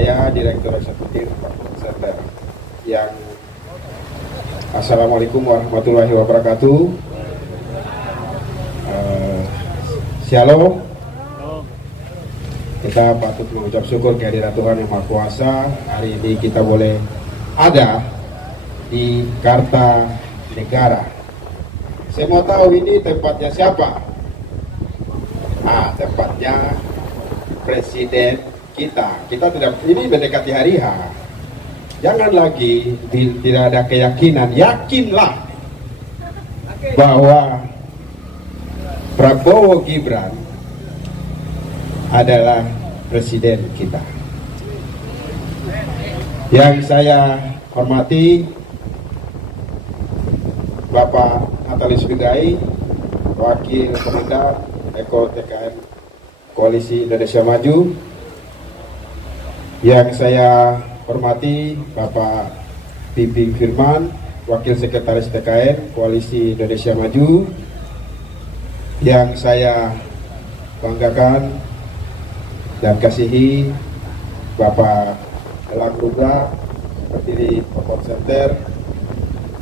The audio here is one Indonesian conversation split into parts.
Saya Direktur Eksekutif Papua Center. Yang Assalamualaikum warahmatullahi wabarakatuh. Shalom. Kita patut mengucap syukur kehadirat Tuhan Yang Maha Kuasa. Hari ini kita boleh ada di Kartanegara. Saya mau tahu ini tempatnya siapa? Tempatnya Presiden kita. Kita tidak, ini mendekati hari H. Jangan lagi tidak ada keyakinan. Yakinlah bahwa Prabowo Gibran adalah presiden kita. Yang saya hormati Bapak Natalis Pigai, Wakil Komandan Eko TKN Koalisi Indonesia Maju. Yang saya hormati Bapak Bimbing Firman, Wakil Sekretaris TKN Koalisi Indonesia Maju. Yang saya banggakan dan kasihi Bapak Elang Rubra, pendiri Papua Center,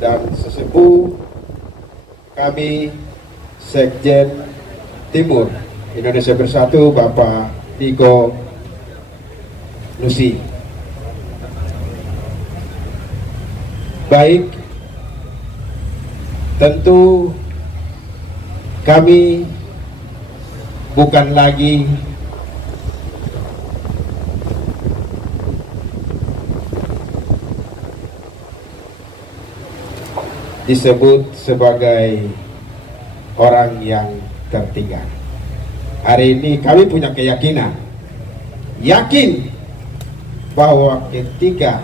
dan sesepuh kami Sekjen Timur Indonesia Bersatu, Bapak Tiko Nusi. Baik, tentu kami bukan lagi disebut sebagai orang yang tertinggal. Hari ini kami punya keyakinan, yakin bahwa ketika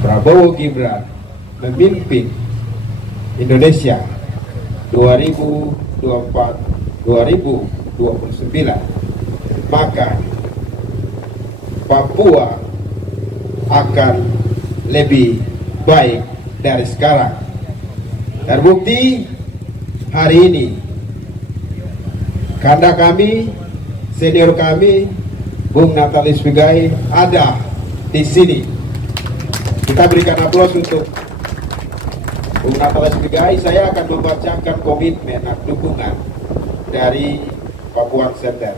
Prabowo Gibran memimpin Indonesia 2024-2029, maka Papua akan lebih baik dari sekarang. Terbukti hari ini karena kami, senior kami, Bung Natalis Pigai ada di sini. Kita berikan aplaus untuk Bung Natalis Pigai. Saya akan membacakan komitmen dukungan dari Papua Center.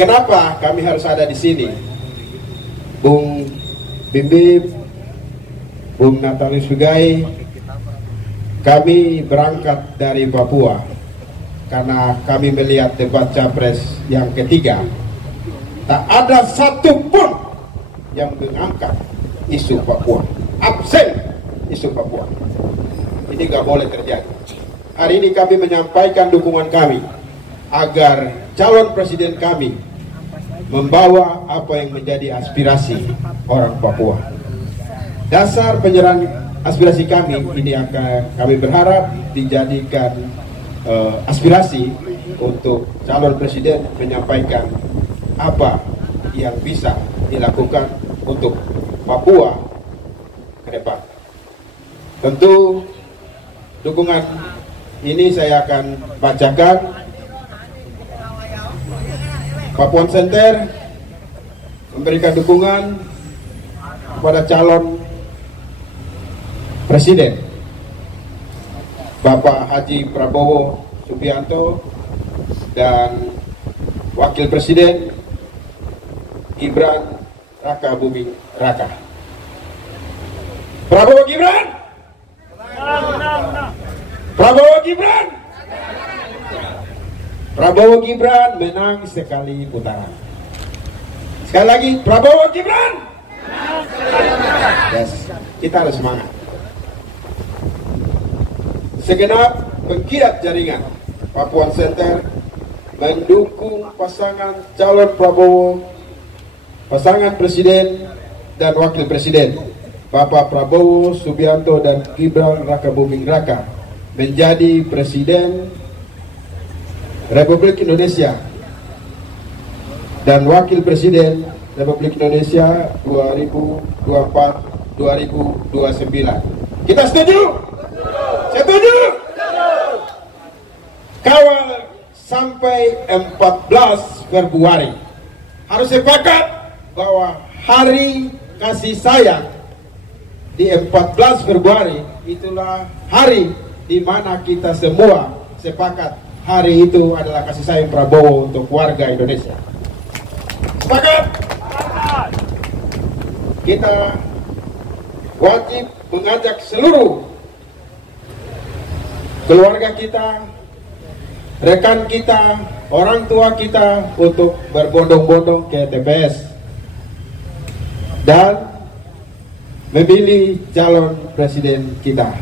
Kenapa kami harus ada di sini? Bung Bimbing, Bung Natalis Pigai, kami berangkat dari Papua karena kami melihat debat capres yang ketiga, tak ada satupun yang mengangkat isu Papua, absen isu Papua. Ini gak boleh terjadi. Hari ini kami menyampaikan dukungan kami agar calon presiden kami membawa apa yang menjadi aspirasi orang Papua. Dasar penyerahan aspirasi kami ini akan kami berharap dijadikan aspirasi untuk calon presiden menyampaikan apa yang bisa dilakukan untuk Papua ke depan. Tentu dukungan ini saya akan bacakan. Papua Center memberikan dukungan kepada calon presiden Bapak Haji Prabowo Subianto dan Wakil Presiden Gibran Raka Buming Raka. Prabowo Gibran, Prabowo Gibran, Prabowo Gibran menang sekali putaran. Sekali lagi, Prabowo Gibran. Yes, kita harus semangat. Segenap penggiat jaringan Papua Center mendukung pasangan calon Prabowo, pasangan presiden dan wakil presiden Bapak Prabowo Subianto dan Gibran Raka Buming Raka menjadi presiden Republik Indonesia dan wakil presiden Republik Indonesia 2024-2029. Kita setuju? Setuju? Kawal sampai 14 Februari harus sepakat bahwa hari kasih sayang di 14 Februari itulah hari di mana kita semua sepakat hari itu adalah kasih sayang Prabowo untuk warga Indonesia. Sepakat? Kita wajib mengajak seluruh keluarga kita, rekan kita, orang tua kita untuk berbondong-bondong ke TPS dan memilih calon presiden kita.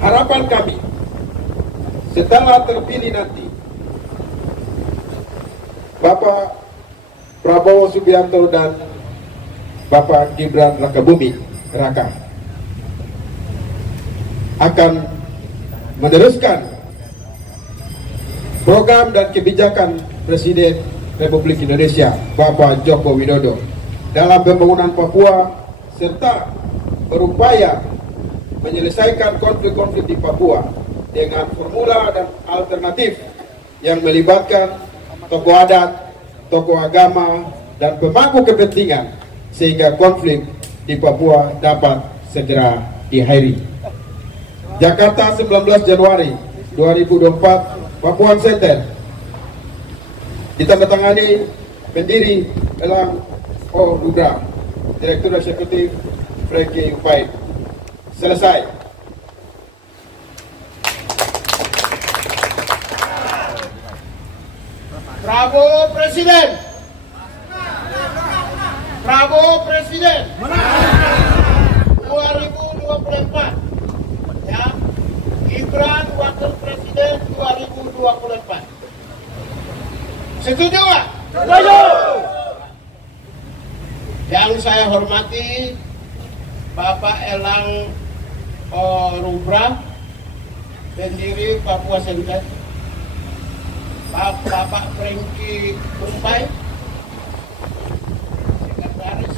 Harapan kami setelah terpilih nanti, Bapak Prabowo Subianto dan Bapak Gibran Rakabuming Raka akan meneruskan program dan kebijakan Presiden Republik Indonesia Bapak Joko Widodo dalam pembangunan Papua serta berupaya menyelesaikan konflik-konflik di Papua dengan formula dan alternatif yang melibatkan tokoh adat, tokoh agama, dan pemangku kepentingan sehingga konflik di Papua dapat segera diakhiri. Jakarta 19 Januari 2024, Papua Center ditandatangani pendiri Elang O. Lugra, Direktur Eksekutif Frankie Upait. Selesai. Prabowo Presiden. Prabowo Presiden. 2024. Ya. Gibran Wakil Presiden 2024. Setuju nggak? Setuju. Yang saya hormati Bapak Elang Rubra, pendiri Papua Center, Bapak Frankie Umpai, Sekretaris,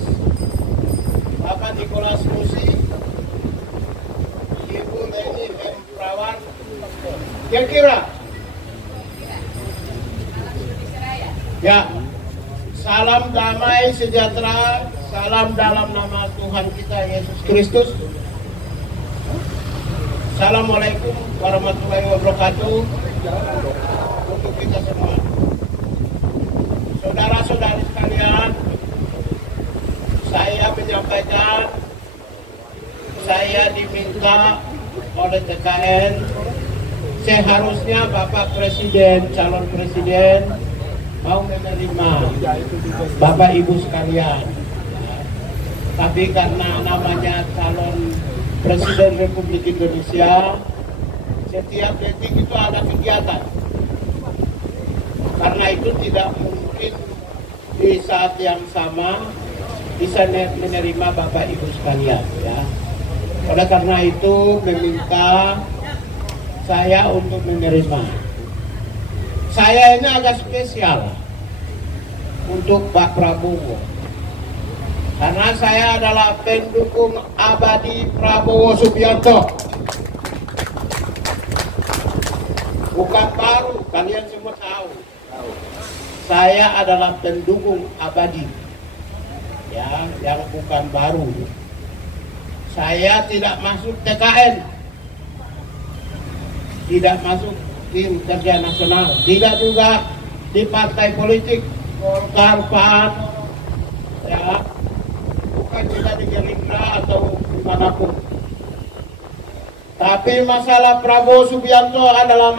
Bapak Nicholas Musi, Ibu Leni M. Prawan, kira-kira ya, salam damai sejahtera, salam dalam nama Tuhan kita Yesus Kristus. Assalamualaikum warahmatullahi wabarakatuh untuk kita semua. Saudara-saudari sekalian, saya menyampaikan, saya diminta oleh TKN, seharusnya Bapak Presiden, calon Presiden mau menerima Bapak Ibu sekalian. Tapi karena namanya calon Presiden Republik Indonesia, setiap detik itu ada kegiatan. Karena itu tidak mungkin di saat yang sama bisa menerima Bapak Ibu sekalian. Ya. Oleh karena itu meminta saya untuk menerima. Saya ini agak spesial untuk Pak Prabowo. Karena saya adalah pendukung abadi Prabowo Subianto. Bukan baru, kalian semua tahu. Saya adalah pendukung abadi. Ya, yang bukan baru. Saya tidak masuk TKN. Tidak masuk tim kerja nasional. Tidak juga di partai politik Golkar, PAN. Ya. Bukan juga di Gerindra atau dimanapun. Tapi masalah Prabowo Subianto adalah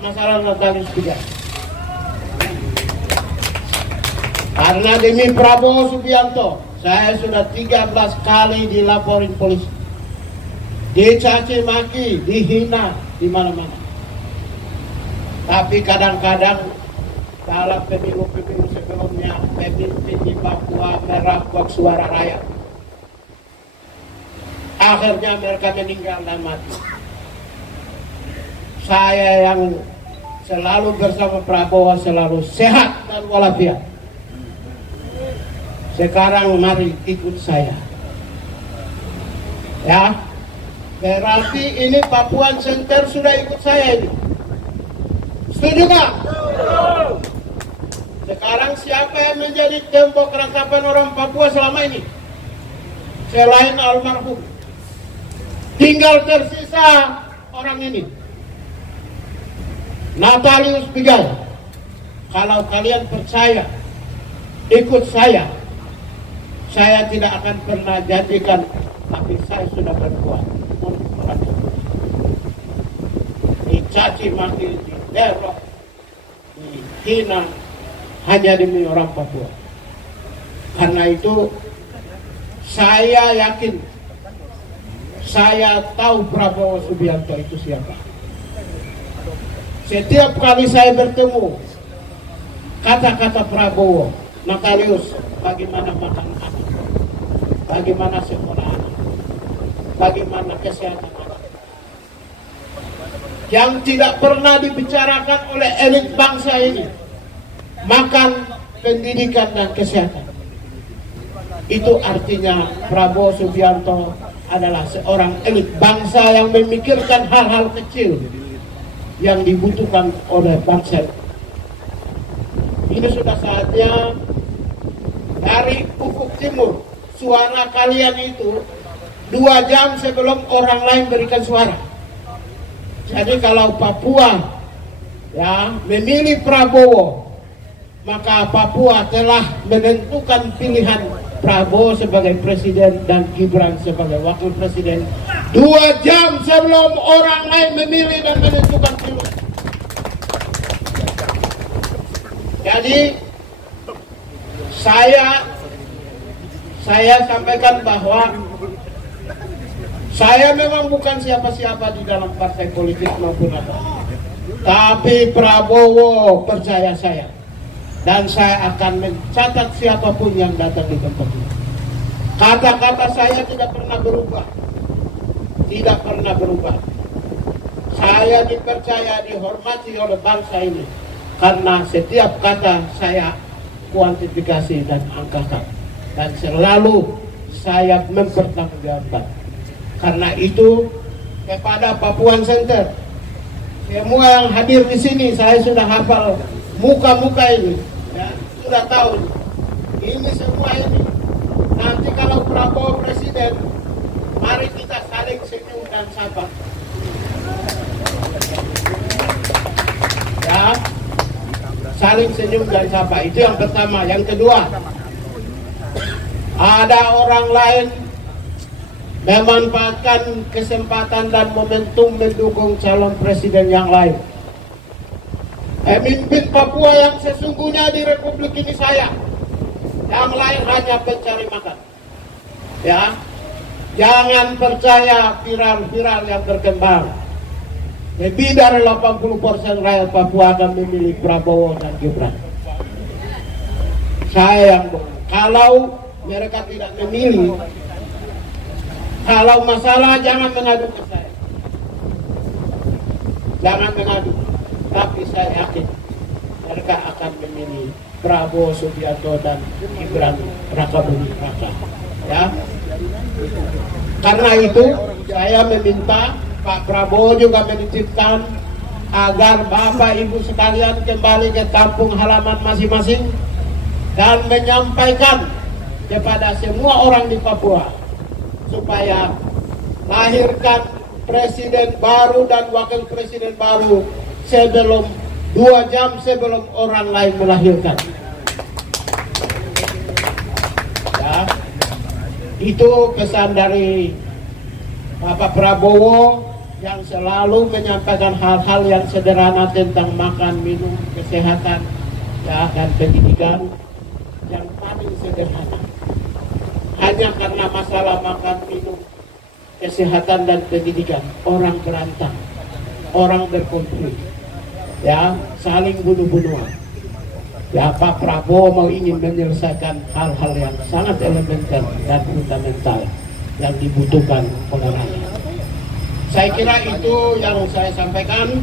masalah notaris juga. Karena demi Prabowo Subianto, saya sudah 13 kali dilaporin polisi, dicaci maki, dihina di mana-mana. Tapi kadang-kadang dalam pemilu-pemilu sebelumnya, pemimpin di Papua merampok suara rakyat. Akhirnya mereka meninggal dan mati. Saya yang selalu bersama Prabowo selalu sehat dan walafiat. Sekarang mari ikut saya. Ya, berarti ini Papua Center sudah ikut saya ini. Setuju nggak? Sekarang siapa yang menjadi tembok rangkapan orang Papua selama ini? Selain almarhum, tinggal tersisa orang ini, Natalius Pigai. Kalau kalian percaya, ikut saya tidak akan pernah jadikan, tapi saya sudah berbuat untuk rakyat. Dicaci maki, diteror, dihina hanya demi orang Papua. Karena itu saya yakin, saya tahu Prabowo Subianto itu siapa. Setiap kali saya bertemu, kata-kata Prabowo, Natalius, bagaimana makan anak, bagaimana sekolah anak, bagaimana kesehatan anak, yang tidak pernah dibicarakan oleh elit bangsa ini, makan, pendidikan, dan kesehatan. Itu artinya Prabowo Subianto adalah seorang elit bangsa yang memikirkan hal-hal kecil yang dibutuhkan oleh bangsa. Ini sudah saatnya dari ufuk timur, suara kalian itu 2 jam sebelum orang lain berikan suara. Jadi kalau Papua ya memilih Prabowo, maka Papua telah menentukan pilihan Prabowo sebagai presiden dan Gibran sebagai wakil presiden 2 jam sebelum orang lain memilih dan menentukan pilihan. Jadi saya sampaikan bahwa saya memang bukan siapa-siapa di dalam partai politik maupun apa, tapi Prabowo percaya saya. Dan saya akan mencatat siapapun yang datang di tempat ini. Kata-kata saya tidak pernah berubah. Tidak pernah berubah. Saya dipercaya, dihormati oleh bangsa ini. Karena setiap kata saya kuantifikasi dan angkakan. Dan selalu saya mempertanggungjawabkan. Karena itu kepada Papuan Center, semua yang hadir di sini, saya sudah hafal muka-muka ini, ya, sudah tahu ini semua ini. Nanti kalau Prabowo presiden, mari kita saling senyum dan sapa. Ya, saling senyum dan sapa. Itu yang pertama. Yang kedua, ada orang lain memanfaatkan kesempatan dan momentum mendukung calon presiden yang lain. Pemimpin Papua yang sesungguhnya di Republik ini saya, yang lain hanya pencari makan. Ya, jangan percaya viral-viral yang berkembang. Lebih dari 80% rakyat Papua akan memilih Prabowo dan Gibran. Saya yang kalau mereka tidak memilih, kalau masalah jangan mengadu ke saya, jangan mengadu. Tapi saya yakin mereka akan memilih Prabowo Subianto dan Gibran Rakabuming Raka. Ya. Karena itu saya meminta Pak Prabowo juga menitipkan agar Bapak Ibu sekalian kembali ke kampung halaman masing-masing dan menyampaikan kepada semua orang di Papua supaya lahirkan presiden baru dan wakil presiden baru sebelum 2 jam sebelum orang lain melahirkan. Ya, itu pesan dari Bapak Prabowo yang selalu menyampaikan hal-hal yang sederhana tentang makan, minum, kesehatan, ya, dan pendidikan yang paling sederhana. Hanya karena masalah makan, minum, kesehatan, dan pendidikan orang berantem, orang berkonflik. Ya, saling bunuh-bunuhan. Ya, Pak Prabowo mau ingin menyelesaikan hal-hal yang sangat elementer dan fundamental yang dibutuhkan oleh rakyat. Saya kira itu yang saya sampaikan.